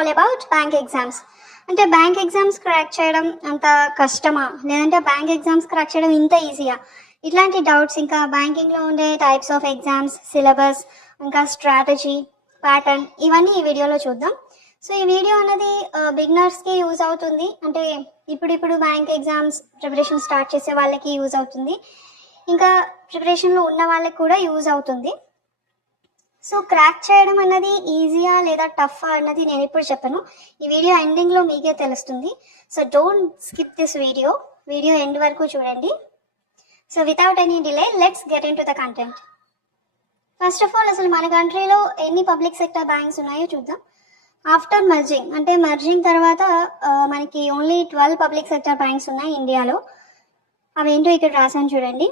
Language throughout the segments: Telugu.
All about bank exams. అంటే బ్యాంక్ ఎగ్జామ్స్ క్రాక్ చేయడం అంత కష్టమా, లేదంటే బ్యాంక్ ఎగ్జామ్స్ క్రాక్ చేయడం ఇంత ఈజీయా? ఇట్లాంటి డౌట్స్, ఇంకా బ్యాంకింగ్లో ఉండే టైప్స్ ఆఫ్ ఎగ్జామ్స్, సిలబస్, ఇంకా స్ట్రాటజీ, ప్యాటర్న్, ఇవన్నీ ఈ వీడియోలో చూద్దాం. సో ఈ వీడియో అనేది బిగినర్స్కి యూజ్ అవుతుంది. అంటే ఇప్పుడు బ్యాంక్ ఎగ్జామ్స్ ప్రిపరేషన్ స్టార్ట్ చేసే వాళ్ళకి యూజ్ అవుతుంది, ఇంకా ప్రిపరేషన్లో ఉన్న వాళ్ళకి కూడా యూజ్ అవుతుంది. సో క్రాక్ చేయడం అన్నది ఈజీయా లేదా టఫ్ అన్నది నేను ఇప్పుడు చెప్పను, ఈ వీడియో ఎండింగ్లో మీకే తెలుస్తుంది. So don't skip this video end వరకు చూడండి. So without any delay let's get in to the content. First of all, అసలు మన కంట్రీలో ఎన్ని పబ్లిక్ సెక్టర్ బ్యాంక్స్ ఉన్నాయో చూద్దాం. ఆఫ్టర్ మర్జింగ్, అంటే మర్జింగ్ తర్వాత మనకి ఓన్లీ 12 పబ్లిక్ సెక్టర్ బ్యాంక్స్ ఉన్నాయి ఇండియాలో. అవేంటో ఇక్కడ రాసాను చూడండి.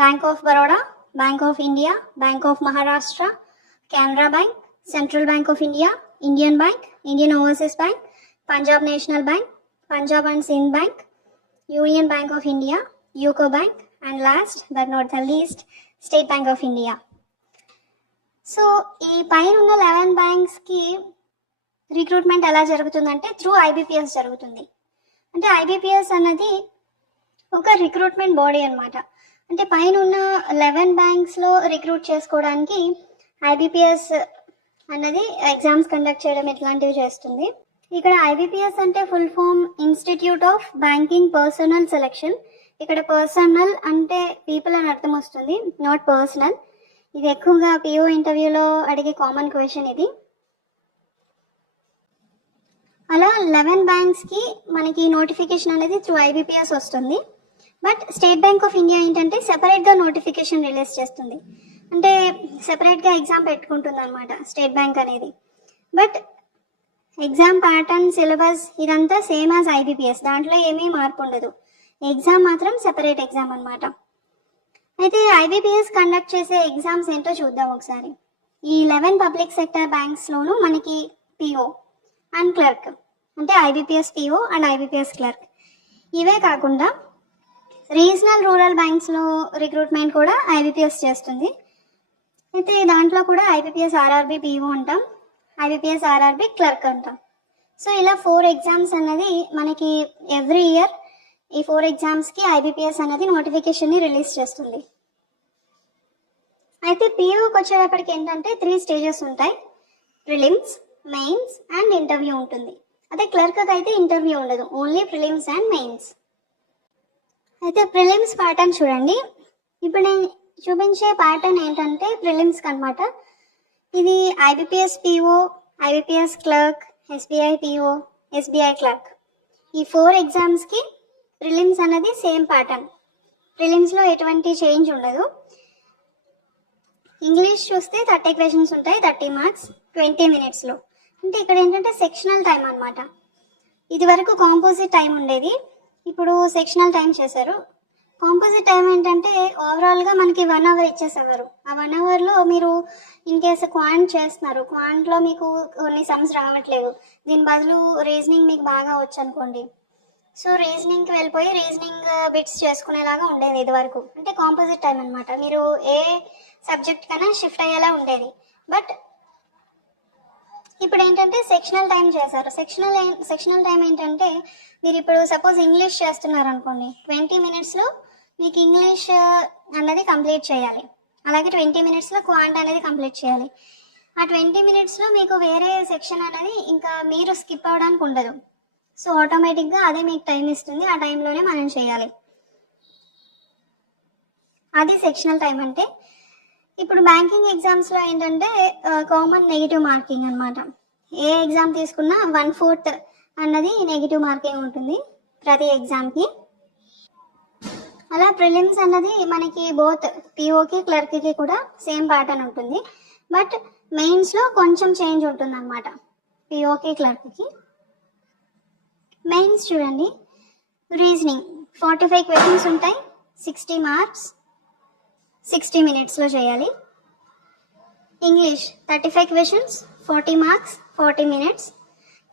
Bank of Baroda, bank of India, bank of Maharashtra, Canara bank, central bank of India, Indian bank, Indian overseas bank, Punjab national bank, Punjab and Sindh bank, union bank of India, UCO bank, and last but not the least state bank of India. So ఈ పైన ఉన్న 11 బ్యాంక్స్కి రిక్రూట్మెంట్ ఎలా జరుగుతుందంటే త్రూ ఐబీపీఎస్ జరుగుతుంది. అంటే ఐబీపీఎస్ అన్నది ఒక రిక్రూట్మెంట్ బాడీ అనమాట. అంటే పైన ఉన్న 11 బ్యాంక్స్లో రిక్రూట్ చేసుకోవడానికి ఐబీపీఎస్ అన్నది ఎగ్జామ్స్ కండక్ట్ చేయడం ఇట్లాంటివి చేస్తుంది. ఇక్కడ ఐబీపీఎస్ అంటే full form institute of banking personnel selection. ఇక్కడ పర్సనల్ అంటే పీపుల్ అని అర్థం వస్తుంది, నాట్ పర్సనల్. ఇది ఎక్కువగా పిఓ ఇంటర్వ్యూలో అడిగే కామన్ క్వశ్చన్ ఇది. అలా 11 బ్యాంక్స్కి మనకి నోటిఫికేషన్ అనేది త్రూ ఐబీపీఎస్ వస్తుంది. But state bank of India ఏంటంటే సెపరేట్గా నోటిఫికేషన్ రిలీజ్ చేస్తుంది. అంటే సెపరేట్గా ఎగ్జామ్ పెట్టుకుంటుంది అనమాట స్టేట్ బ్యాంక్ అనేది. బట్ ఎగ్జామ్ ప్యాటర్న్, సిలబస్ ఇదంతా సేమ్ యాజ్ ఐబీపీఎస్, దాంట్లో ఏమీ మార్పు ఉండదు. ఎగ్జామ్ మాత్రం సెపరేట్ ఎగ్జామ్ అనమాట. అయితే ఐబీపీఎస్ కండక్ట్ చేసే ఎగ్జామ్స్ ఏంటో చూద్దాం ఒకసారి. ఈ 11 పబ్లిక్ సెక్టర్ బ్యాంక్స్లోనూ మనకి పిఓ అండ్ క్లర్క్, అంటే IBPS PO and IBPS clerk. ఇవే కాకుండా రీజనల్ రూరల్ బ్యాంక్స్లో రిక్రూట్మెంట్ కూడా ఐబీపీఎస్ చేస్తుంది. అయితే దాంట్లో కూడా ఐబీపీఎస్ ఆర్ఆర్బీ పిఓ అంటాం, ఐబీపీఎస్ ఆర్ఆర్బీ క్లర్క్ అంటాం. సో ఇలా 4 ఎగ్జామ్స్ అన్నది మనకి ఎవ్రీ ఇయర్ ఈ 4 ఎగ్జామ్స్కి ఐబీపీఎస్ అనేది నోటిఫికేషన్ని రిలీజ్ చేస్తుంది. అయితే పిఓకి వచ్చేటప్పటికి ఏంటంటే 3 స్టేజెస్ ఉంటాయి. ప్రిలిమ్స్, మెయిన్స్ అండ్ ఇంటర్వ్యూ ఉంటుంది. అదే క్లర్క్కి అయితే ఇంటర్వ్యూ ఉండదు, ఓన్లీ ప్రిలిమ్స్ అండ్ మెయిన్స్. అయితే ప్రిలిమ్స్ ప్యాటర్న్ చూడండి. ఇప్పుడు నేను చూపించే ప్యాటర్న్ ఏంటంటే ప్రిలిమ్స్కి అనమాట. ఇది IBPS PO, IBPS clerk, SBI PO, SBI clerk, ఈ 4 ఎగ్జామ్స్కి ప్రిలిమ్స్ అనేది సేమ్ ప్యాటర్న్. ప్రిలిమ్స్లో ఎటువంటి చేంజ్ ఉండదు. ఇంగ్లీష్ చూస్తే 30 క్వశ్చన్స్ ఉంటాయి, 30 మార్క్స్, 20 మినిట్స్లో. అంటే ఇక్కడ ఏంటంటే సెక్షనల్ టైం అనమాట. ఇది వరకు కాంపోజిట్ టైం ఉండేది, ఇప్పుడు సెక్షనల్ టైం చేశారు. కాంపోజిట్ టైం ఏంటంటే ఓవరాల్గా మనకి 1 అవర్ ఇచ్చేసేవారు. ఆ 1 అవర్లో మీరు ఇన్ కేసు క్వాంట్ చేస్తున్నారు, క్వాంట్లో మీకు కొన్ని సమ్స్ రావట్లేదు, దీని బదులు రీజనింగ్ మీకు బాగా వచ్చు అనుకోండి, సో రీజనింగ్కి వెళ్ళిపోయి రీజనింగ్ బిట్స్ చేసుకునేలాగా ఉండేది ఇది వరకు. అంటే కాంపోజిట్ టైం అనమాట, మీరు ఏ సబ్జెక్ట్ కన్నా షిఫ్ట్ అయ్యేలా ఉండేది. బట్ ఇప్పుడు ఏంటంటే సెక్షనల్ టైం చేశారు. సెక్షనల్ టైం ఏంటంటే మీరు ఇప్పుడు సపోజ్ ఇంగ్లీష్ చేస్తున్నారు అనుకోండి, 20 మినిట్స్లో మీకు ఇంగ్లీష్ అన్నది కంప్లీట్ చేయాలి, అలాగే 20 మినిట్స్లో క్వాంట్ అనేది కంప్లీట్ చేయాలి. ఆ 20 మినిట్స్లో మీకు వేరే సెక్షన్ అనేది ఇంకా మీరు స్కిప్ అవ్వడానికి ఉండదు. సో ఆటోమేటిక్గా అదే మీకు టైం ఇస్తుంది, ఆ టైంలోనే మనం చేయాలి. అది సెక్షనల్ టైం అంటే. ఇప్పుడు బ్యాంకింగ్ ఎగ్జామ్స్లో ఏంటంటే కామన్ నెగిటివ్ మార్కింగ్ అనమాట. ఏ ఎగ్జామ్ తీసుకున్నా 1/4 అన్నది నెగిటివ్ మార్కింగ్ ఉంటుంది ప్రతి ఎగ్జామ్కి. అలా ప్రిలిమ్స్ అన్నది మనకి బోత్ పిఓకి క్లర్క్కి కూడా సేమ్ ప్యాటర్న్ ఉంటుంది. బట్ మెయిన్స్లో కొంచెం చేంజ్ ఉంటుంది అనమాట పిఓకి క్లర్క్కి. మెయిన్స్ చూడండి, రీజనింగ్ 45 క్వశ్చన్స్ ఉంటాయి, 60 మార్క్స్, 60 మినిట్స్లో చేయాలి. English 35 questions, 40 marks, 40 minutes.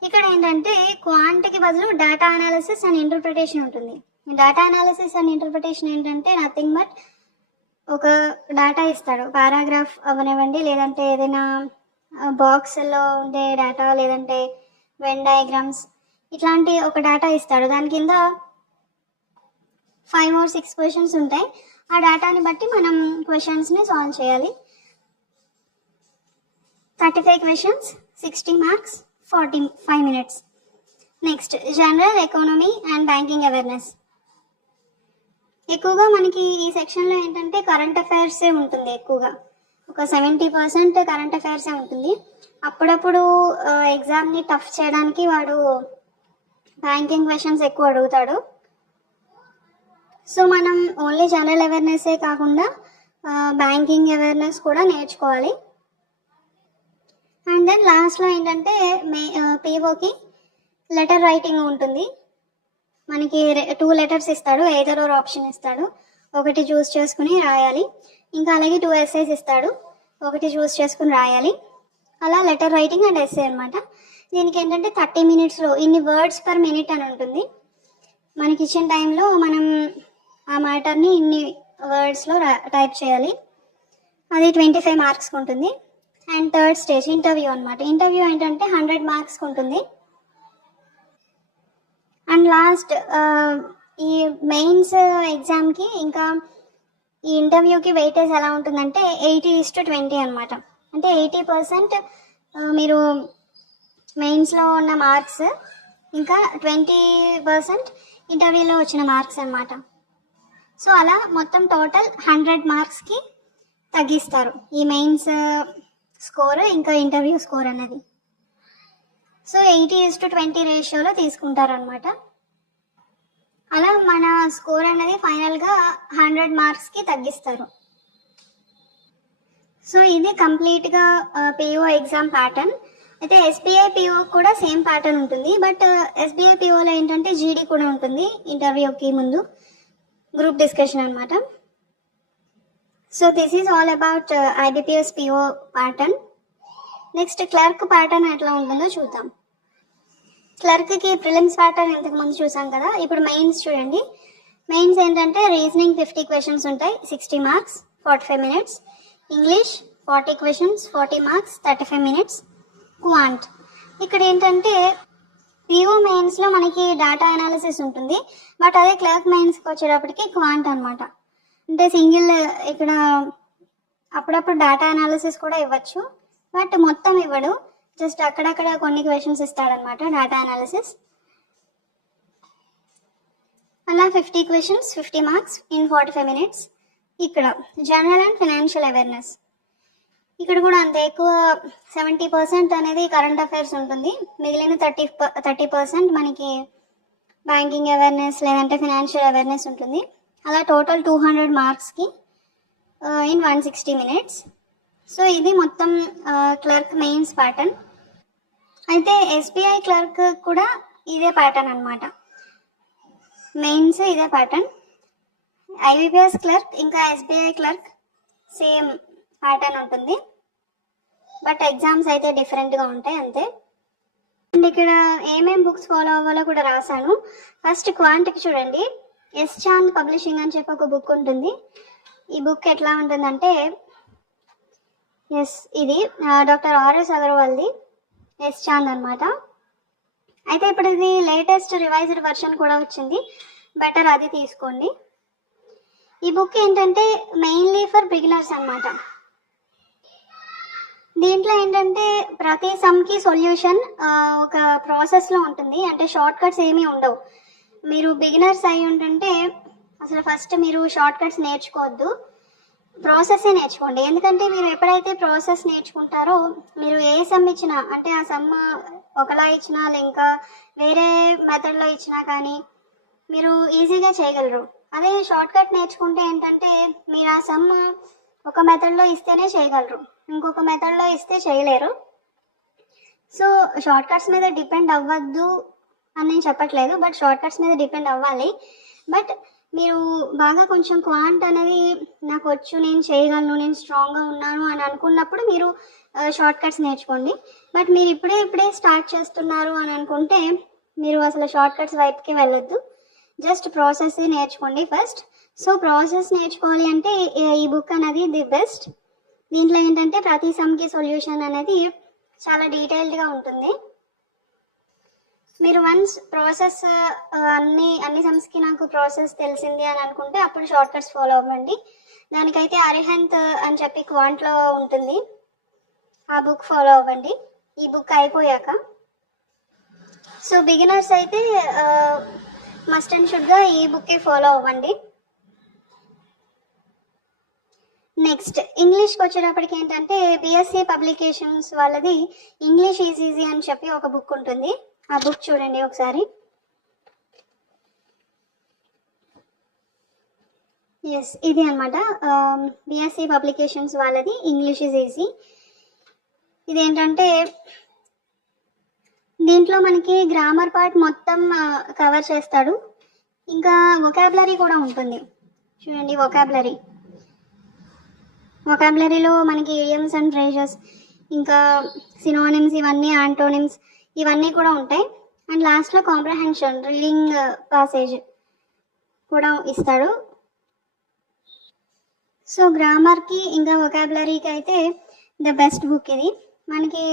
ఇక్కడ ఏంటంటే క్వాంట్కి బదులు డేటా అనాలిసిస్ అండ్ ఇంటర్ప్రిటేషన్ ఉంటుంది. డేటా అనాలిసిస్ అండ్ ఇంటర్ప్రిటేషన్ ఏంటంటే నథింగ్ బట్ ఒక డేటా ఇస్తాడు, పారాగ్రాఫ్ అవనివ్వండి, లేదంటే ఏదైనా బాక్స్లో ఉండే డేటా, లేదంటే వెన్ డయాగ్రామ్స్ ఇట్లాంటి ఒక డేటా ఇస్తాడు. దాని కింద 5 or 6 క్వశ్చన్స్ ఉంటాయి. ఆ డేటాని బట్టి మనం క్వశ్చన్స్ని సాల్వ్ చేయాలి. 35 questions, 60 marks, 45 minutes. Next general economy and banking awareness. ఎక్కువగా మనకి ఈ సెక్షన్లో ఏంటంటే కరెంట్ అఫైర్సే ఉంటుంది. ఎక్కువగా ఒక 70% కరెంట్ అఫైర్సే ఉంటుంది. అప్పుడప్పుడు ఎగ్జామ్ని టఫ్ చేయడానికి వాడు బ్యాంకింగ్ క్వశ్చన్స్ ఎక్కువ అడుగుతాడు. సో మనం ఓన్లీ జనరల్ అవేర్నెస్సే కాకుండా బ్యాంకింగ్ అవేర్నెస్ కూడా నేర్చుకోవాలి. అండ్ దెన్ లాస్ట్లో ఏంటంటే పీఓకి లెటర్ రైటింగ్ ఉంటుంది. మనకి 2 letters ఇస్తాడు, ఎయిదర్ ఆర్ ఆప్షన్ ఇస్తాడు. ఒకటి చూస్ చేసుకుని రాయాలి. ఇంకా అలాగే 2 essays ఇస్తాడు, ఒకటి చూస్ చేసుకుని రాయాలి. అలా లెటర్ రైటింగ్ అండ్ ఎస్సే అనమాట. దీనికి ఏంటంటే 30 minutesలో ఇన్ని వర్డ్స్ పర్ మినిట్ అని ఉంటుంది. మనకి ఇచ్చిన టైంలో మనం ఆ మ్యాటర్ని ఇన్ని వర్డ్స్లో టైప్ చేయాలి. అది 25 మార్క్స్కి ఉంటుంది. అండ్ థర్డ్ స్టేజ్ ఇంటర్వ్యూ అనమాట. ఇంటర్వ్యూ ఏంటంటే 100 మార్క్స్కి ఉంటుంది. అండ్ లాస్ట్ ఈ మెయిన్స్ ఎగ్జామ్కి ఇంకా ఈ ఇంటర్వ్యూకి వెయిటేజ్ ఎలా ఉంటుందంటే 80:20 అనమాట. అంటే 80% మీరు మెయిన్స్లో ఉన్న మార్క్స్, ఇంకా 20% ఇంటర్వ్యూలో వచ్చిన మార్క్స్ అనమాట. సో అలా మొత్తం టోటల్ 100 మార్క్స్కి తగ్గిస్తారు ఈ మెయిన్స్ స్కోర్ ఇంకా ఇంటర్వ్యూ స్కోర్ అనేది. సో 80:20 రేషియోలో తీసుకుంటారనమాట. అలా మన స్కోర్ అనేది ఫైనల్గా 100 మార్క్స్కి తగ్గిస్తారు. సో ఇది కంప్లీట్గా పిఓ ఎగ్జామ్ ప్యాటర్న్. అయితే ఎస్బీఐ పిఓ కూడా సేమ్ ప్యాటర్న్ ఉంటుంది. బట్ ఎస్బీఐ పిఓలో ఏంటంటే జీడీ కూడా ఉంటుంది ఇంటర్వ్యూకి ముందు, గ్రూప్ డిస్కషన్ అనమాట. So this is all about IBPS PO pattern. Next clerk pattern ఎట్లా ఉంటుందో చూద్దాం. క్లర్క్కి ప్రిలిమ్స్ ప్యాటర్న్ ఇంతకుముందు చూసాం కదా. ఇప్పుడు మెయిన్స్ చూడండి. మెయిన్స్ ఏంటంటే రీజనింగ్ 50 questions ఉంటాయి, 60 marks, 45 minutes. English 40 questions, 40 marks, 35 minutes. Quant ఇక్కడ ఏంటంటే పిఓ మెయిన్స్లో మనకి డేటా అనాలిసిస్ ఉంటుంది. బట్ అదే క్లర్క్ మెయిన్స్కి వచ్చేటప్పటికి క్వాంట్ అనమాట. అంటే సింగిల్ ఇక్కడ అప్పుడప్పుడు డేటా అనాలిసిస్ కూడా ఇవ్వచ్చు, బట్ మొత్తం ఇవ్వడు. జస్ట్ అక్కడక్కడ కొన్ని క్వశ్చన్స్ ఇస్తాడనమాట డేటా అనాలిసిస్. అలా 50 questions, 50 marks in 45 minutes. ఇక్కడ జనరల్ అండ్ ఫైనాన్షియల్ అవేర్నెస్. ఇక్కడ కూడా అంతే, ఎక్కువ 70% అనేది కరెంట్ అఫైర్స్ ఉంటుంది. మిగిలిన 30% మనకి బ్యాంకింగ్ అవేర్నెస్ లేదంటే ఫైనాన్షియల్ అవేర్నెస్ ఉంటుంది. అలా టోటల్ 200 మార్క్స్కి ఇన్ 160 minutes. సో ఇది మొత్తం క్లర్క్ మెయిన్స్ ప్యాటర్న్. అయితే ఎస్బీఐ క్లర్క్ కూడా ఇదే ప్యాటర్న్ అనమాట. మెయిన్స్ ఇదే ప్యాటర్న్. ఐబిపిఎస్ క్లర్క్ ఇంకా ఎస్బీఐ క్లర్క్ సేమ్ ప్యాటర్న్ ఉంటుంది, బట్ ఎగ్జామ్స్ అయితే డిఫరెంట్గా ఉంటాయి అంతే. అండ్ ఇక్కడ ఏమేమి బుక్స్ ఫాలో అవ్వాలో కూడా రాశాను. ఫస్ట్ క్వాంట్కి చూడండి, ఎస్ చాంద్ పబ్లిషింగ్ అని చెప్పి ఒక బుక్ ఉంటుంది. ఈ బుక్ ఎట్లా ఉంటుందంటే ఇది డాక్టర్ ఆర్ఎస్ అగర్వాల్ది, ఎస్ చాంద్ అనమాట. అయితే ఇప్పుడు ఇది లేటెస్ట్ రివైజ్డ్ వర్షన్ కూడా వచ్చింది, బెటర్ అది తీసుకోండి. ఈ బుక్ ఏంటంటే మెయిన్లీ ఫర్ బిగినర్స్ అనమాట. దీంట్లో ఏంటంటే ప్రతి సమ్కి సొల్యూషన్ ఒక ప్రాసెస్లో ఉంటుంది. అంటే షార్ట్ కట్స్ ఏమీ ఉండవు. మీరు బిగినర్స్ అయి ఉంటుంటే అసలు ఫస్ట్ మీరు షార్ట్ కట్స్ నేర్చుకోవద్దు, ప్రాసెస్సే నేర్చుకోండి. ఎందుకంటే మీరు ఎప్పుడైతే ప్రాసెస్ నేర్చుకుంటారో మీరు ఏ సమ్ ఇచ్చినా, అంటే ఆ సమ్ ఒకలా ఇచ్చినా ఇంకా వేరే మెథడ్లో ఇచ్చినా కానీ మీరు ఈజీగా చేయగలరు. అదే షార్ట్ కట్ నేర్చుకుంటే ఏంటంటే మీరు ఆ సమ్ ఒక మెథడ్లో ఇస్తేనే చేయగలరు, ఇంకొక మెథడ్లో ఇస్తే చేయలేరు. సో షార్ట్ కట్స్ మీద డిపెండ్ అవ్వద్దు అని నేను చెప్పట్లేదు, బట్ షార్ట్ కట్స్ మీద డిపెండ్ అవ్వాలి. బట్ మీరు బాగా కొంచెం క్వాంట్ అనేది నాకు వచ్చు, నేను చేయగలను, నేను స్ట్రాంగ్గా ఉన్నాను అని అనుకున్నప్పుడు మీరు షార్ట్ కట్స్ నేర్చుకోండి. బట్ మీరు ఇప్పుడే స్టార్ట్ చేస్తున్నారు అని అనుకుంటే మీరు అసలు షార్ట్ కట్స్ వైపుకి వెళ్ళొద్దు, జస్ట్ ప్రాసెస్ నేర్చుకోండి ఫస్ట్. సో ప్రాసెస్ నేర్చుకోవాలి అంటే ఈ బుక్ అనేది ది బెస్ట్. దీంట్లో ఏంటంటే ప్రతి సమ్కి సొల్యూషన్ అనేది చాలా డీటెయిల్డ్గా ఉంటుంది. మీరు వన్స్ ప్రాసెస్ అన్ని సమ్స్కి నాకు ప్రాసెస్ తెలిసింది అని అనుకుంటే అప్పుడు షార్ట్ కట్స్ ఫాలో అవ్వండి. దానికైతే అరిహంత్ అని చెప్పి క్వాంట్లో ఉంటుంది, ఆ బుక్ ఫాలో అవ్వండి ఈ బుక్ అయిపోయాక. సో బిగినర్స్ అయితే మస్ట్ అండ్ షుడ్గా ఈ బుక్కి ఫాలో అవ్వండి. నెక్స్ట్ ఇంగ్లీష్కి వచ్చేటప్పటికి ఏంటంటే బిఎస్సి పబ్లికేషన్స్ వాళ్ళది ఇంగ్లీష్ ఈజీ అని చెప్పి ఒక బుక్ ఉంటుంది, ఆ బుక్ చూడండి ఒకసారి. ఎస్, ఇది అనమాట బిఎస్సి పబ్లికేషన్స్ వాళ్ళది ఇంగ్లీష్ ఈజ్ ఈజీ. ఇదేంటంటే దీంట్లో మనకి గ్రామర్ పార్ట్ మొత్తం కవర్ చేస్తాడు, ఇంకా వొకాబులరీ కూడా ఉంటుంది. చూడండి వొకాబులరీలో మనకి ఇడియమ్స్ అండ్ ఫ్రేజెస్, ఇంకా సినోనిమ్స్, ఇవన్నీ యాంటోనిమ్స్, ఇవన్నీ కూడా ఉంటాయి. అండ్ లాస్ట్లో కాంప్రహెన్షన్ రీడింగ్ పాసేజ్ కూడా ఇస్తాడు. సో గ్రామర్కి ఇంకా వొకాబులరీకి అయితే ద బెస్ట్ బుక్ ఇది. మనకి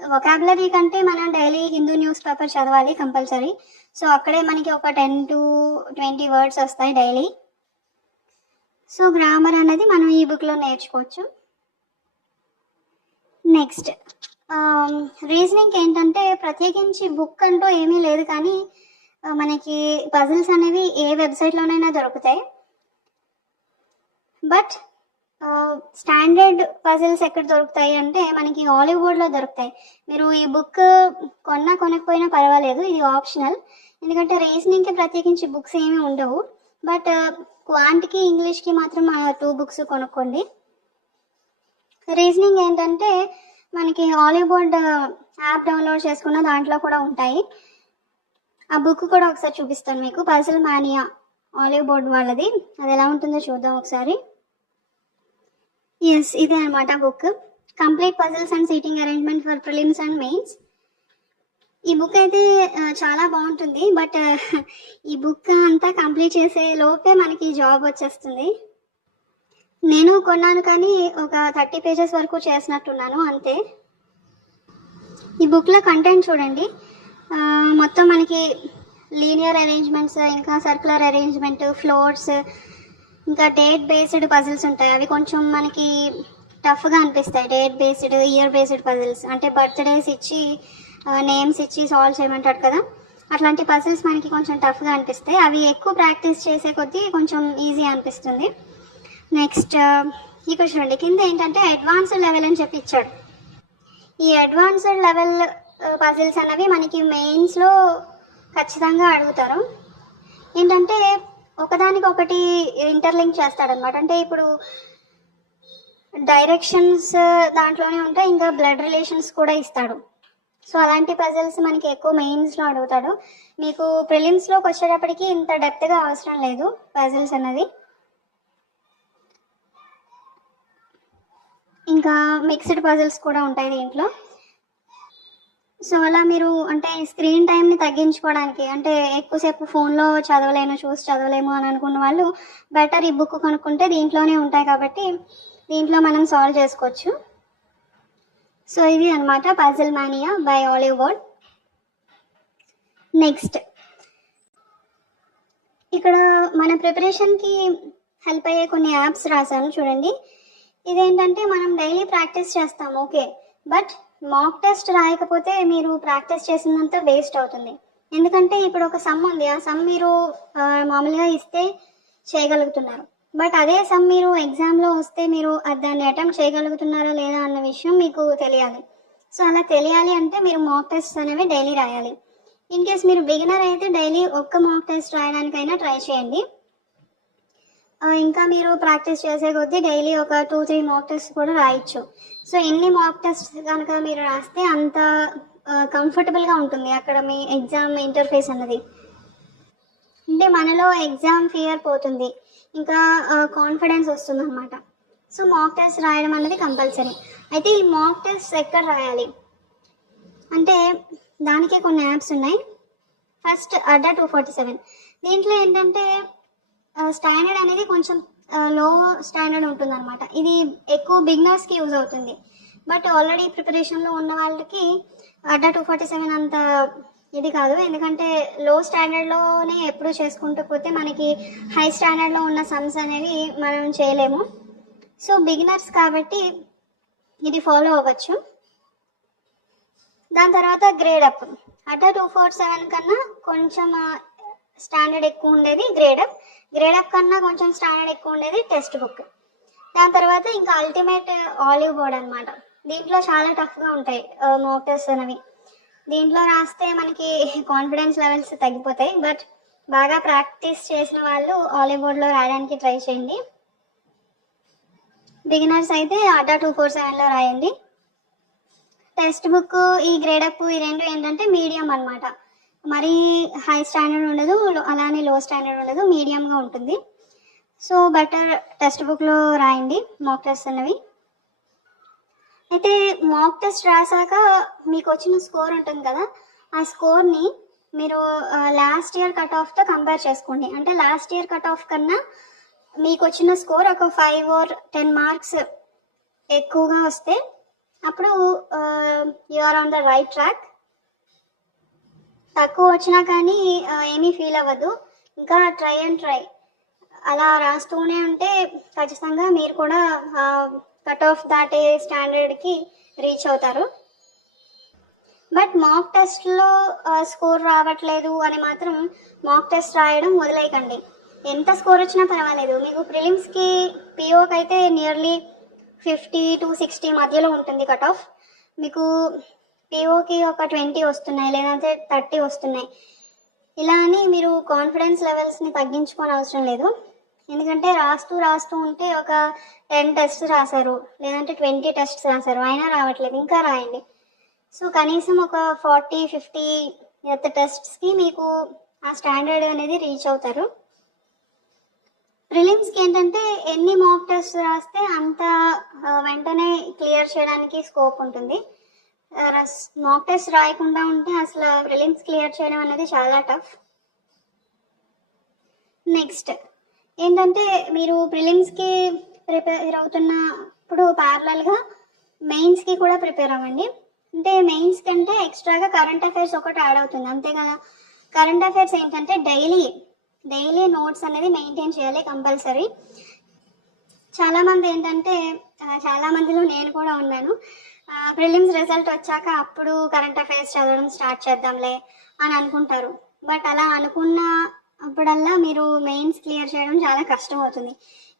వొకాబులరీ కంటే మనం డైలీ హిందూ న్యూస్ పేపర్ చదవాలి కంపల్సరీ. సో అక్కడే మనకి ఒక 10 to 20 వర్డ్స్ వస్తాయి డైలీ. సో గ్రామర్ అనేది మనం ఈ బుక్లో నేర్చుకోవచ్చు. నెక్స్ట్ రీజనింగ్ ఏంటంటే ప్రత్యేకించి బుక్ అంటూ ఏమీ లేదు, కానీ మనకి పజిల్స్ అనేవి ఏ వెబ్సైట్లోనైనా దొరుకుతాయి. బట్ స్టాండర్డ్ పజిల్స్ ఎక్కడ దొరుకుతాయి అంటే మనకి హాలీవుడ్లో దొరుకుతాయి. మీరు ఈ బుక్ కొనకపోయినా పర్వాలేదు, ఇది ఆప్షనల్. ఎందుకంటే రీజనింగ్కి ప్రత్యేకించి బుక్స్ ఏమీ ఉండవు. బట్ క్వాంట్కి ఇంగ్లీష్కి మాత్రం 2 బుక్స్ కొనుక్కోండి. రీజనింగ్ ఏంటంటే మనకి హాలీవుడ్ యాప్ డౌన్లోడ్ చేసుకున్న దాంట్లో కూడా ఉంటాయి. ఆ బుక్ కూడా ఒకసారి చూపిస్తాను మీకు, పజిల్ మానియా హాలీవుడ్ వాళ్ళది. అది ఎలా ఉంటుందో చూద్దాం ఒకసారి. ఎస్, ఇదే అనమాట book, complete puzzles and seating arrangement for prelims and mains. ఈ బుక్ అయితే చాలా బాగుంటుంది. బట్ ఈ బుక్ అంతా కంప్లీట్ చేసే లోపే మనకి జాబ్ వచ్చేస్తుంది. నేను కొన్నాను కానీ ఒక 30 పేజెస్ వరకు చేసినట్టున్నాను అంతే. ఈ బుక్లో కంటెంట్ చూడండి, మొత్తం మనకి లీనియర్ అరేంజ్మెంట్స్, ఇంకా సర్క్యులర్ అరేంజ్మెంట్, ఫ్లోర్స్, ఇంకా డేట్ బేస్డ్ పజిల్స్ ఉంటాయి. అవి కొంచెం మనకి టఫ్గా అనిపిస్తాయి. Date based, year based puzzles అంటే బర్త్డేస్ ఇచ్చి నేమ్స్ ఇచ్చి సాల్వ్ చేయమంటాడు కదా, అట్లాంటి పజిల్స్ మనకి కొంచెం టఫ్గా అనిపిస్తాయి. అవి ఎక్కువ ప్రాక్టీస్ చేసే కొద్దీ కొంచెం ఈజీ అనిపిస్తుంది. నెక్స్ట్ ఇక్కడ చూడండి, కింద ఏంటంటే అడ్వాన్స్డ్ లెవెల్ అని చెప్పి ఇచ్చాడు. ఈ అడ్వాన్స్డ్ లెవెల్ పజిల్స్ అన్నవి మనకి మెయిన్స్లో ఖచ్చితంగా అడుగుతారు. ఏంటంటే ఒకదానికొకటి ఇంటర్లింక్ చేస్తాడనమాట. అంటే ఇప్పుడు డైరెక్షన్స్ దాంట్లోనే ఉంటాయి, ఇంకా బ్లడ్ రిలేషన్స్ కూడా ఇస్తాడు. సో అలాంటి పజిల్స్ మనకి ఎక్కువ మెయిన్స్లో అడుగుతాడు. మీకు ప్రిలిమ్స్లోకి వచ్చేటప్పటికి ఇంత డెప్త్గా అవసరం లేదు పజిల్స్ అన్నది. ఇంకా మిక్స్డ్ పజిల్స్ కూడా ఉంటాయి దీంట్లో. సో అలా మీరు అంటే స్క్రీన్ టైంని తగ్గించుకోవడానికి, అంటే ఎక్కువసేపు ఫోన్లో చూసి చదవలేము అని అనుకున్న వాళ్ళు బెటర్ ఈ బుక్ కొనుక్కుంటే దీంట్లోనే ఉంటాయి కాబట్టి దీంట్లో మనం సాల్వ్ చేసుకోవచ్చు. సో ఇది అనమాట puzzle mania by Hollywood. Next ఇక్కడ మన ప్రిపరేషన్కి హెల్ప్ అయ్యే కొన్ని యాప్స్ రాశాను చూడండి. ఇదేంటంటే మనం డైలీ ప్రాక్టీస్ చేస్తాం ఓకే, బట్ మాక్ టెస్ట్ రాయకపోతే మీరు ప్రాక్టీస్ చేసినంత వేస్ట్ అవుతుంది. ఎందుకంటే ఇప్పుడు ఒక సమ్ ఉంది, ఆ సమ్ మీరు మామూలుగా ఇస్తే చేయగలుగుతున్నారు. బట్ అదే సమ్ మీరు ఎగ్జామ్లో వస్తే మీరు దాన్ని అటెంప్ట్ చేయగలుగుతున్నారా లేదా అన్న విషయం మీకు తెలియాలి. సో అలా తెలియాలి అంటే మీరు మాక్ టెస్ట్ అనేవి డైలీ రాయాలి. ఇన్ కేస్ మీరు బిగినర్ అయితే డైలీ ఒక్క మాక్ టెస్ట్ రాయడానికైనా ట్రై చేయండి. ఇంకా మీరు ప్రాక్టీస్ చేసే కొద్దీ డైలీ ఒక 2-3 మాక్ టెస్ట్ కూడా రాయొచ్చు. సో ఎన్ని మాక్ టెస్ట్ కనుక మీరు రాస్తే అంత కంఫర్టబుల్గా ఉంటుంది అక్కడ మీ ఎగ్జామ్ ఇంటర్ఫేస్ అన్నది. అంటే మనలో ఎగ్జామ్ ఫియర్ పోతుంది, ఇంకా కాన్ఫిడెన్స్ వస్తుంది అనమాట. సో మాక్ టెస్ట్ రాయడం అనేది కంపల్సరీ. అయితే ఈ మాక్ టెస్ట్ ఎక్కడ రాయాలి అంటే దానికే కొన్ని యాప్స్ ఉన్నాయి. ఫస్ట్ అడ్డా 247. దీంట్లో ఏంటంటే స్టాండర్డ్ అనేది కొంచెం లో స్టాండర్డ్ ఉంటుంది అనమాట. ఇది ఎక్కువ బిగినర్స్కి యూజ్ అవుతుంది. బట్ ఆల్రెడీ ప్రిపరేషన్లో ఉన్న వాళ్ళకి అడ్డా 247 అంత ఇది కాదు, ఎందుకంటే లో స్టాండర్డ్లోనే ఎప్పుడు చేసుకుంటూ పోతే మనకి హై స్టాండర్డ్లో ఉన్న సమ్స్ అనేవి మనం చేయలేము. సో బిగినర్స్ కాబట్టి ఇది ఫాలో అవ్వచ్చు. దాని తర్వాత గ్రేడ్ అప్. అట్లా 247 కన్నా కొంచెం స్టాండర్డ్ ఎక్కువ ఉండేది గ్రేడ్ అప్. గ్రేడ్ అప్ కన్నా కొంచెం స్టాండర్డ్ ఎక్కువ ఉండేది టెక్స్ట్ బుక్. దాని తర్వాత ఇంకా అల్టిమేట్ ఆలివ్ బోర్డ్ అనమాట. దీంట్లో చాలా టఫ్గా ఉంటాయి మాక్ టెస్ట్ అనేవి. దీంట్లో రాస్తే మనకి కాన్ఫిడెన్స్ లెవెల్స్ తగ్గిపోతాయి. బట్ బాగా ప్రాక్టీస్ చేసిన వాళ్ళు ఆలివ్ బోర్డ్లో రాయడానికి ట్రై చేయండి. బిగినర్స్ అయితే అడ్డా 247లో రాయండి. టెక్స్ట్ బుక్, ఈ గ్రేడప్, ఈ రెండు ఏంటంటే మీడియం అనమాట. మరీ హై స్టాండర్డ్ ఉండదు, అలానే లో స్టాండర్డ్ ఉండదు, మీడియంగా ఉంటుంది. సో బెటర్ టెక్స్ట్ బుక్లో రాయండి మాక్ టెస్ట్ అన్నవి. అయితే మాక్ టెస్ట్ రాసాక మీకు వచ్చిన స్కోర్ ఉంటుంది కదా, ఆ స్కోర్ని మీరు లాస్ట్ ఇయర్ కట్ ఆఫ్తో కంపేర్ చేసుకోండి. అంటే లాస్ట్ ఇయర్ కట్ ఆఫ్ కన్నా మీకు వచ్చిన స్కోర్ ఒక 5 or 10 మార్క్స్ ఎక్కువగా వస్తే అప్పుడు you are on the right track. తక్కువ వచ్చినా కానీ ఏమీ ఫీల్ అవ్వదు, ఇంకా ట్రై అలా రాస్తూనే ఉంటే ఖచ్చితంగా మీరు కూడా కట్ ఆఫ్ దాటే స్టాండర్డ్కి రీచ్ అవుతారు. బట్ మాక్ టెస్ట్లో స్కోర్ రావట్లేదు అని మాత్రం మాక్ టెస్ట్ రాయడం వదిలేయకండి. ఎంత స్కోర్ వచ్చినా పర్వాలేదు. మీకు ప్రిలిమ్స్కి, పిఓకి అయితే నియర్లీ 50 to 60 మధ్యలో ఉంటుంది కట్ ఆఫ్. మీకు పిఓకి ఒక 20 వస్తున్నాయి, లేదంటే 30 వస్తున్నాయి. ఇలా అని మీరు కాన్ఫిడెన్స్ లెవెల్స్ని తగ్గించుకోని అవసరం లేదు. ఎందుకంటే రాస్తూ ఉంటే ఒక 10 టెస్ట్ రాశారు, లేదంటే 20 టెస్ట్స్ రాశారు, అయినా రావట్లేదు, ఇంకా రాయండి. సో కనీసం ఒక 40-50 టెస్ట్స్కి మీకు ఆ స్టాండర్డ్ అనేది రీచ్ అవుతారు. ప్రిలిమ్స్కి ఏంటంటే ఎన్ని మాక్ టెస్ట్ రాస్తే అంత వెంటనే క్లియర్ చేయడానికి స్కోప్ ఉంటుంది. మాక్ టెస్ట్ రాయకుండా ఉంటే అసలు ప్రిలిమ్స్ క్లియర్ చేయడం అనేది చాలా టఫ్. నెక్స్ట్ ఏంటంటే మీరు ప్రిలిమ్స్కి ప్రిపేర్ అవుతున్నప్పుడు ప్యారలల్గా మెయిన్స్కి కూడా ప్రిపేర్ అవ్వండి. అంటే మెయిన్స్ కంటే ఎక్స్ట్రాగా కరెంట్ అఫైర్స్ ఒకటి యాడ్ అవుతుంది, అంతే కదా. కరెంట్ అఫైర్స్ ఏంటంటే డైలీ నోట్స్ అనేది మెయింటైన్ చేయాలి కంపల్సరీ. చాలామంది ఏంటంటే, చాలా మందిలో నేను కూడా ఉన్నాను, ప్రిలిమ్స్ రిజల్ట్ వచ్చాక అప్పుడు కరెంట్ అఫైర్స్ చదవడం స్టార్ట్ చేద్దాంలే అని అనుకుంటారు. బట్ అలా అనుకున్న అప్పుడల్లా మీరు మెయిన్స్ క్లియర్ చేయడం చాలా కష్టం అవుతుంది.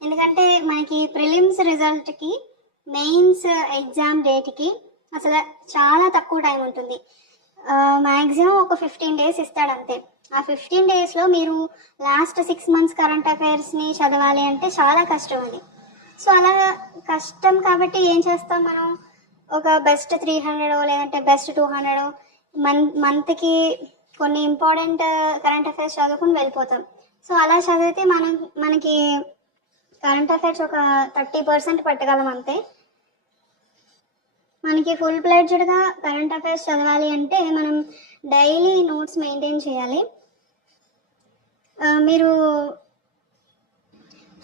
ఎందుకంటే మనకి ప్రిలిమ్స్ రిజల్ట్కి మెయిన్స్ ఎగ్జామ్ డేట్కి అసలు చాలా తక్కువ టైం ఉంటుంది. మ్యాక్సిమం ఒక 15 days ఇస్తాడు అంతే. ఆ 15 daysలో మీరు లాస్ట్ 6 months కరెంట్ అఫైర్స్ని చదవాలి అంటే చాలా కష్టం అది. సో అలా కష్టం కాబట్టి ఏం చేస్తాం మనం, ఒక బెస్ట్ 300 లేదంటే బెస్ట్ 200 మంత్కి కొన్ని ఇంపార్టెంట్ కరెంట్ అఫైర్స్ చదువుకుని వెళ్ళిపోతాం. సో అలా చదివితే మనకి కరెంట్ అఫైర్స్ ఒక 30% పట్టగలం అంతే. మనకి ఫుల్ ప్లెడ్జ్డ్గా కరెంట్ అఫైర్స్ చదవాలి అంటే మనం డైలీ నోట్స్ మెయింటైన్ చేయాలి. మీరు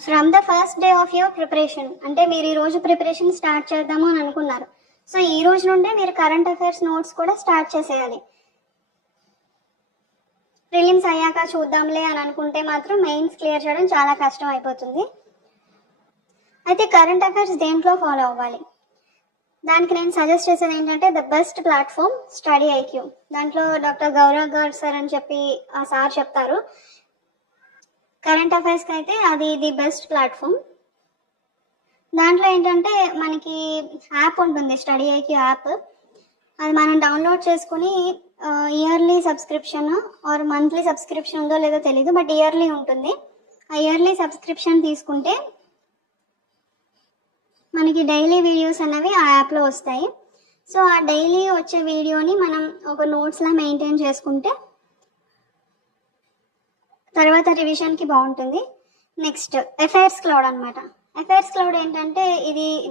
from the first day of your preparation, అంటే మీరు ఈరోజు ప్రిపరేషన్ స్టార్ట్ చేద్దాము అని అనుకున్నారు, సో ఈ రోజు నుండే మీరు కరెంట్ అఫైర్స్ నోట్స్ కూడా స్టార్ట్ చేసేయాలి. ప్రిలిమ్స్ అయ్యాక చూద్దాంలే అని అనుకుంటే మాత్రం మెయిన్స్ క్లియర్ చేయడం చాలా కష్టం అయిపోతుంది. అయితే కరెంట్ అఫైర్స్ దేంట్లో ఫాలో అవ్వాలి, దానికి నేను సజెస్ట్ చేసేది ఏంటంటే the best platform study IQ. దాంట్లో డాక్టర్ గౌరవ్ గాడ్ సార్ అని చెప్పి ఆ సార్ చెప్తారు. కరెంట్ అఫైర్స్కి అయితే అది ది బెస్ట్ ప్లాట్ఫామ్. దాంట్లో ఏంటంటే మనకి యాప్ ఉంటుంది, స్టడీ ఐక్యూ యాప్. అది మనం డౌన్లోడ్ చేసుకుని yearly subscription or monthly subscription ఉందో లేదో తెలీదు, బట్ ఇయర్లీ ఉంటుంది. ఆ ఇయర్లీ సబ్స్క్రిప్షన్ తీసుకుంటే మనకి డైలీ వీడియోస్ అనేవి ఆ యాప్లో వస్తాయి. సో ఆ డైలీ వచ్చే వీడియోని మనం ఒక నోట్స్లా మెయింటైన్ చేసుకుంటే తర్వాత రివిజన్కి బాగుంటుంది. నెక్స్ట్ ఎఫైర్స్ క్లౌడ్ అనమాట. ఎఫైర్స్ క్లౌడ్ ఏంటంటే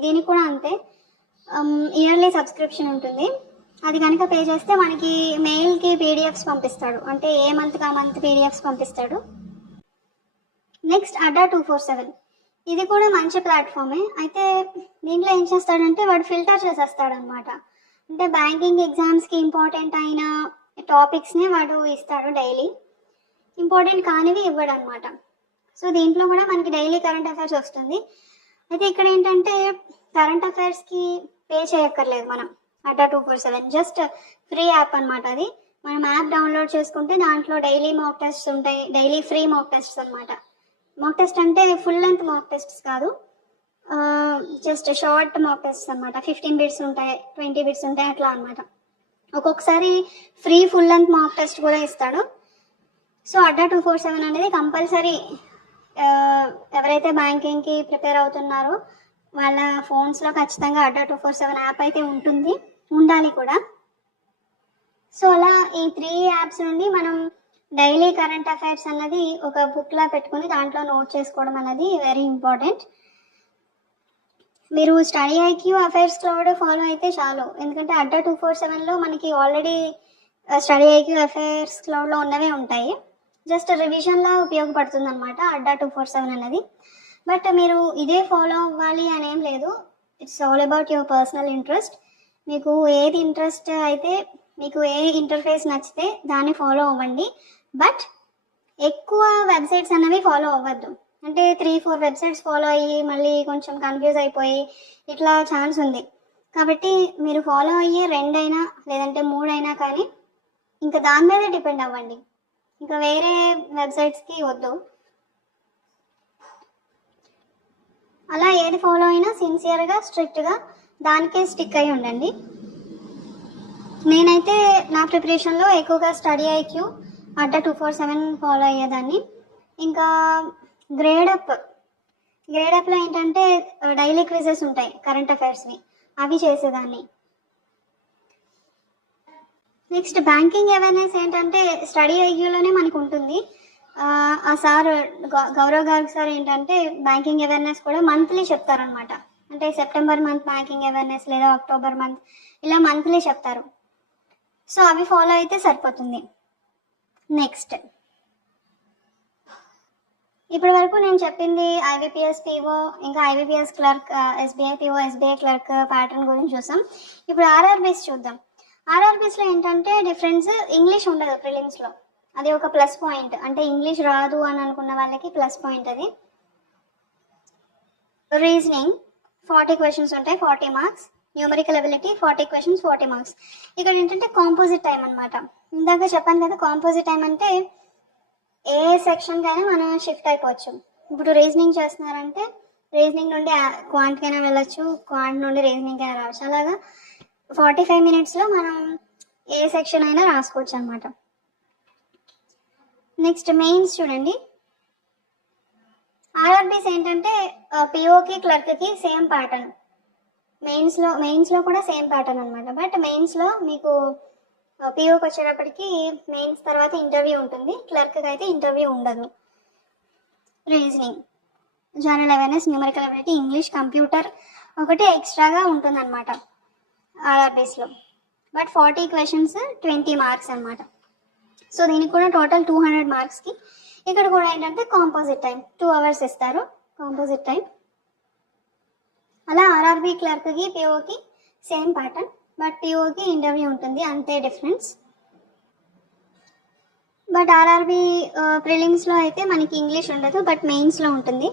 దీనికి కూడా అంతే, ఇయర్లీ సబ్స్క్రిప్షన్ ఉంటుంది. అది కనుక పే చేస్తే మనకి మెయిల్కి పీడిఎఫ్స్ పంపిస్తాడు, అంటే ఏ మంత్కి ఆ మంత్ పీడిఎఫ్స్ పంపిస్తాడు. నెక్స్ట్ అడ్డా 247, ఇది కూడా మంచి ప్లాట్ఫామే. అయితే దీంట్లో ఏం చేస్తాడంటే వాడు ఫిల్టర్ చేసేస్తాడు అనమాట. అంటే బ్యాంకింగ్ ఎగ్జామ్స్కి ఇంపార్టెంట్ అయిన టాపిక్స్ని వాడు ఇస్తాడు డైలీ. ఇంపార్టెంట్ కానివి ఇవ్వడు అనమాట. సో దీంట్లో కూడా మనకి డైలీ కరెంట్ అఫైర్స్ వస్తుంది. అయితే ఇక్కడ ఏంటంటే కరెంట్ అఫైర్స్కి పే చేయక్కర్లేదు మనం. అడ్డా 247 జస్ట్ ఫ్రీ యాప్ అనమాట. అది మనం యాప్ డౌన్లోడ్ చేసుకుంటే దాంట్లో డైలీ మాక్ టెస్ట్స్ ఉంటాయి, డైలీ ఫ్రీ మాక్ టెస్ట్స్ అనమాట. మాక్ టెస్ట్ అంటే ఫుల్ లెంత్ మాక్ టెస్ట్స్ కాదు, జస్ట్ షార్ట్ మాక్ టెస్ట్స్ అనమాట. 15 బిట్స్ ఉంటాయి, 20 బిట్స్ ఉంటాయి, అట్లా అనమాట. ఒక్కొక్కసారి free full length mock test కూడా ఇస్తాడు. సో అడ్డా 247 అనేది కంపల్సరీ ఎవరైతే బ్యాంకింగ్కి ప్రిపేర్ అవుతున్నారో వాళ్ళ ఫోన్స్లో ఖచ్చితంగా అడ్డా 247 యాప్ అయితే ఉండాలి కూడా. సో అలా ఈ 3 యాప్స్ నుండి మనం డైలీ కరెంట్ అఫైర్స్ అన్నది ఒక బుక్లా పెట్టుకుని దాంట్లో నోట్ చేసుకోవడం అనేది వెరీ ఇంపార్టెంట్. మీరు study IQ affairs cloud follow అయితే చాలు, ఎందుకంటే అడ్డా 247లో మనకి ఆల్రెడీ స్టడీ ఐక్యూ అఫైర్స్ క్లౌడ్లో ఉన్నవే ఉంటాయి. జస్ట్ రివిజన్లా ఉపయోగపడుతుంది అనమాట అడ్డా 247 అనేది. బట్ మీరు ఇదే ఫాలో అవ్వాలి అని ఏం లేదు, it's all about your personal interest. మీకు ఏది ఇంట్రెస్ట్ అయితే, మీకు ఏ ఇంటర్ఫేస్ నచ్చితే దాన్ని ఫాలో అవ్వండి. బట్ ఎక్కువ వెబ్సైట్స్ అనేవి ఫాలో అవ్వద్దు. అంటే 3-4 వెబ్సైట్స్ ఫాలో అయ్యి మళ్ళీ కొంచెం కన్ఫ్యూజ్ అయిపోయి ఇట్లా ఛాన్స్ ఉంది. కాబట్టి మీరు ఫాలో అయ్యే 2 అయినా లేదంటే 3 అయినా కానీ ఇంకా దాని మీదే డిపెండ్ అవ్వండి, ఇంకా వేరే వెబ్సైట్స్కి వద్దు. అలా ఏది ఫాలో అయినా సిన్సియర్గా స్ట్రిక్ట్గా దానికే స్టిక్ అయి ఉండండి. నేనైతే నా ప్రిపరేషన్లో ఎక్కువగా స్టడీ ఐక్యూ అడ్డా 247 ఫాలో అయ్యేదాన్ని. ఇంకా గ్రేడప్లో ఏంటంటే డైలీ క్విజెస్ ఉంటాయి కరెంట్ అఫైర్స్వి, అవి చేసేదాన్ని. నెక్స్ట్ బ్యాంకింగ్ అవేర్నెస్ ఏంటంటే స్టడీ ఐక్యూలోనే మనకు ఉంటుంది. ఆ సార్ గౌరవ్ గారు సార్ ఏంటంటే బ్యాంకింగ్ అవేర్నెస్ కూడా మంత్లీ చెప్తారనమాట. అంటే సెప్టెంబర్ మంత్ బ్యాంకింగ్ అవేర్నెస్ లేదా అక్టోబర్ మంత్ ఇలా మంత్లీ చెప్తారు. సో అవి ఫాలో అయితే సరిపోతుంది. నెక్స్ట్ ఇప్పటి వరకు నేను చెప్పింది ఐబీపీఎస్ పీఓ, ఇంకా IBPS clerk, SBI PO, SBI clerk pattern గురించి చూసాం. ఇప్పుడు ఆర్ఆర్బీస్ చూద్దాం. ఆర్ఆర్బీస్లో ఏంటంటే డిఫరెన్స్ ఇంగ్లీష్ ఉండదు ప్రిలిమ్స్లో, అది ఒక ప్లస్ పాయింట్. అంటే ఇంగ్లీష్ రాదు అని అనుకున్న వాళ్ళకి ప్లస్ పాయింట్ అది. రీజనింగ్ 40 క్వశ్చన్స్ ఉంటాయి, 40 marks. Numerical ability 40 questions, 40 marks. ఇక్కడ ఏంటంటే కాంపోజిట్ టైం అనమాట. ఇందాక చెప్పాను కదా, కాంపోజిట్ టైం అంటే ఏ సెక్షన్కి అయినా మనం షిఫ్ట్ అయిపోవచ్చు. ఇప్పుడు రీజనింగ్ చేస్తున్నారంటే రీజనింగ్ నుండి క్వాంట్కి అయినా వెళ్ళచ్చు, క్వాంట్ నుండి రీజనింగ్ అయినా రావచ్చు. అలాగా 45 మినిట్స్లో మనం ఏ సెక్షన్ అయినా రాసుకోవచ్చు అనమాట. నెక్స్ట్ మెయిన్స్ చూడండి. ఆర్ఆర్బీస్ ఏంటంటే పిఓకి క్లర్క్కి సేమ్ ప్యాటర్న్, మెయిన్స్లో కూడా సేమ్ ప్యాటర్న్ అనమాట. బట్ మెయిన్స్లో మీకు పిఓకి వచ్చేటప్పటికి మెయిన్స్ తర్వాత ఇంటర్వ్యూ ఉంటుంది, క్లర్క్కి అయితే ఇంటర్వ్యూ ఉండదు. Reasoning, general awareness, numerical ability, English, computer ఒకటి ఎక్స్ట్రాగా ఉంటుందన్నమాట ఆర్ఆర్బీస్లో. బట్ 40 క్వశ్చన్స్ 20 మార్క్స్ అనమాట. సో దీనికి కూడా టోటల్ 200 మార్క్స్కి. ఇక్కడ కూడా ఏంటంటే కాంపోజిట్ టైం 2 అవర్స్ ఇస్తారు, కాంపోజిట్ టైం. అలా ఆర్ఆర్బీ క్లర్క్కి పిఓకి సేమ్ ప్యాటర్న్, బట్ పిఓకి ఇంటర్వ్యూ ఉంటుంది, అంతే డిఫరెన్స్. బట్ ఆర్ఆర్బీ ప్రిలిమ్స్లో అయితే మనకి ఇంగ్లీష్ ఉండదు, బట్ మెయిన్స్లో ఉంటుంది.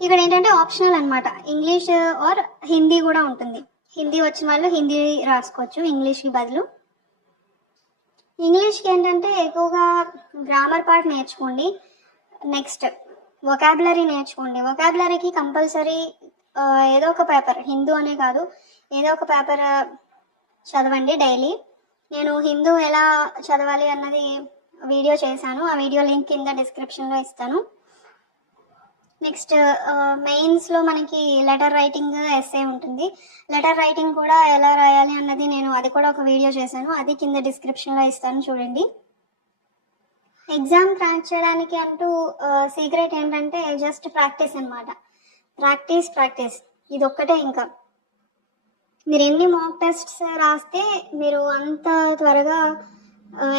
ఇక్కడ ఏంటంటే ఆప్షనల్ అనమాట, ఇంగ్లీష్ ఆర్ హిందీ కూడా ఉంటుంది. హిందీ వచ్చిన వాళ్ళు హిందీ రాసుకోవచ్చు ఇంగ్లీష్కి బదులు. ఇంగ్లీష్కి ఏంటంటే ఎక్కువగా గ్రామర్ పార్ట్ నేర్చుకోండి. నెక్స్ట్ వొకాబులరీ నేర్చుకోండి. వొకాబులరీకి కంపల్సరీ ఏదో ఒక పేపర్, హిందూ అనే కాదు, ఏదో ఒక పేపర్ చదవండి డైలీ. నేను హిందూ ఎలా చదవాలి అన్నది వీడియో చేశాను, ఆ వీడియో లింక్ కింద డిస్క్రిప్షన్లో ఇస్తాను. నెక్స్ట్ మెయిన్స్లో మనకి లెటర్ రైటింగ్, ఎస్సే ఉంటుంది. లెటర్ రైటింగ్ కూడా ఎలా రాయాలి అన్నది అది కూడా ఒక వీడియో చేశాను, అది కింద డిస్క్రిప్షన్లో ఇస్తాను చూడండి. ఎగ్జామ్ క్రాక్ చేయడానికి అంటూ సీక్రెట్ ఏంటంటే జస్ట్ ప్రాక్టీస్ అనమాట. ప్రాక్టీస్ ఇది ఒక్కటే. ఇంకా మీరు ఎన్ని మాక్ టెస్ట్స్ రాస్తే మీరు అంత త్వరగా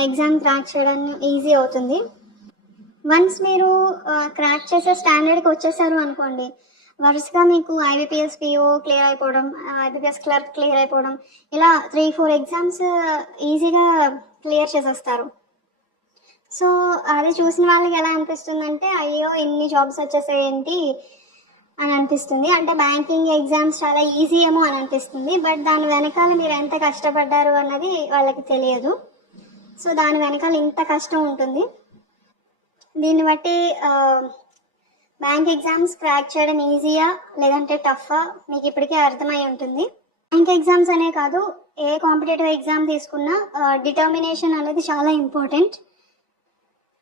ఎగ్జామ్ క్రాక్ చేయడానికి ఈజీ అవుతుంది. వన్స్ మీరు క్రాక్ చేసే స్టాండర్డ్కి వచ్చేసారు అనుకోండి, వరుసగా మీకు ఐబీపీఎస్ పిఓ క్లియర్ అయిపోవడం, ఐబీపీఎస్ క్లర్క్ క్లియర్ అయిపోవడం, ఇలా 3-4 ఎగ్జామ్స్ ఈజీగా క్లియర్ చేసేస్తారు. సో అది చూసిన వాళ్ళకి ఎలా అనిపిస్తుందంటే అయ్యో ఇన్ని జాబ్స్ వచ్చేసాయి ఏంటి అని అనిపిస్తుంది. అంటే బ్యాంకింగ్ ఎగ్జామ్స్ చాలా ఈజీ ఏమో అని అనిపిస్తుంది, బట్ దాని వెనకాల మీరు ఎంత కష్టపడ్డారు అన్నది వాళ్ళకి తెలియదు. సో దాని వెనకాల ఇంత కష్టం ఉంటుంది. దీన్ని బట్టి బ్యాంక్ ఎగ్జామ్స్ క్రాక్ చేయడం ఈజీయా లేదంటే టఫా మీకు ఇప్పటికే అర్థమై ఉంటుంది. బ్యాంక్ ఎగ్జామ్స్ అనే కాదు, ఏ కాంపిటేటివ్ ఎగ్జామ్ తీసుకున్నా డిటర్మినేషన్ అనేది చాలా ఇంపార్టెంట్.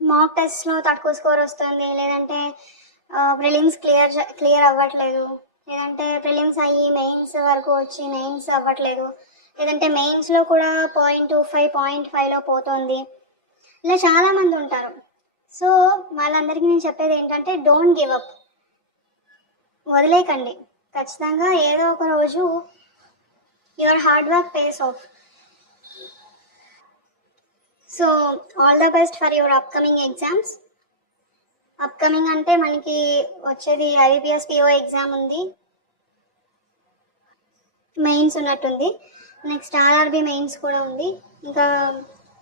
మాక్ టెస్ట్లో తక్కువ స్కోర్ వస్తుంది, లేదంటే ప్రిలిమ్స్ క్లియర్ అవ్వట్లేదు, లేదంటే ప్రిలిమ్స్ అయ్యి మెయిన్స్ వరకు వచ్చి మెయిన్స్ అవ్వట్లేదు, లేదంటే మెయిన్స్లో కూడా 0.25 0.5లో పోతుంది. ఇలా చాలామంది ఉంటారు. సో వాళ్ళందరికీ నేను చెప్పేది ఏంటంటే డోంట్ గివ్ అప్, వదిలేకండి. ఖచ్చితంగా ఏదో ఒక రోజు your hard work pays of. So all the best for your upcoming exams. Upcoming అంటే మనకి వచ్చేది ఐబీపీఎస్ పిఓ ఎగ్జామ్ ఉంది, మెయిన్స్ ఉన్నట్టుంది, నెక్స్ట్ ఆర్ఆర్బీ మెయిన్స్ కూడా ఉంది, ఇంకా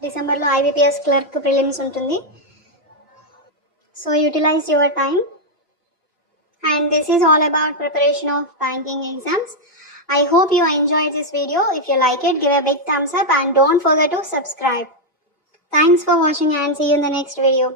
డిసెంబర్లో ఐబీపీఎస్ క్లర్క్ ప్రిలిమ్స్ ఉంటుంది. So utilise your time, and this is all about preparation of banking exams. I hope you enjoyed this video. If you like it, give a big thumbs up and don't forget to subscribe. Thanks for watching and see you in the next video.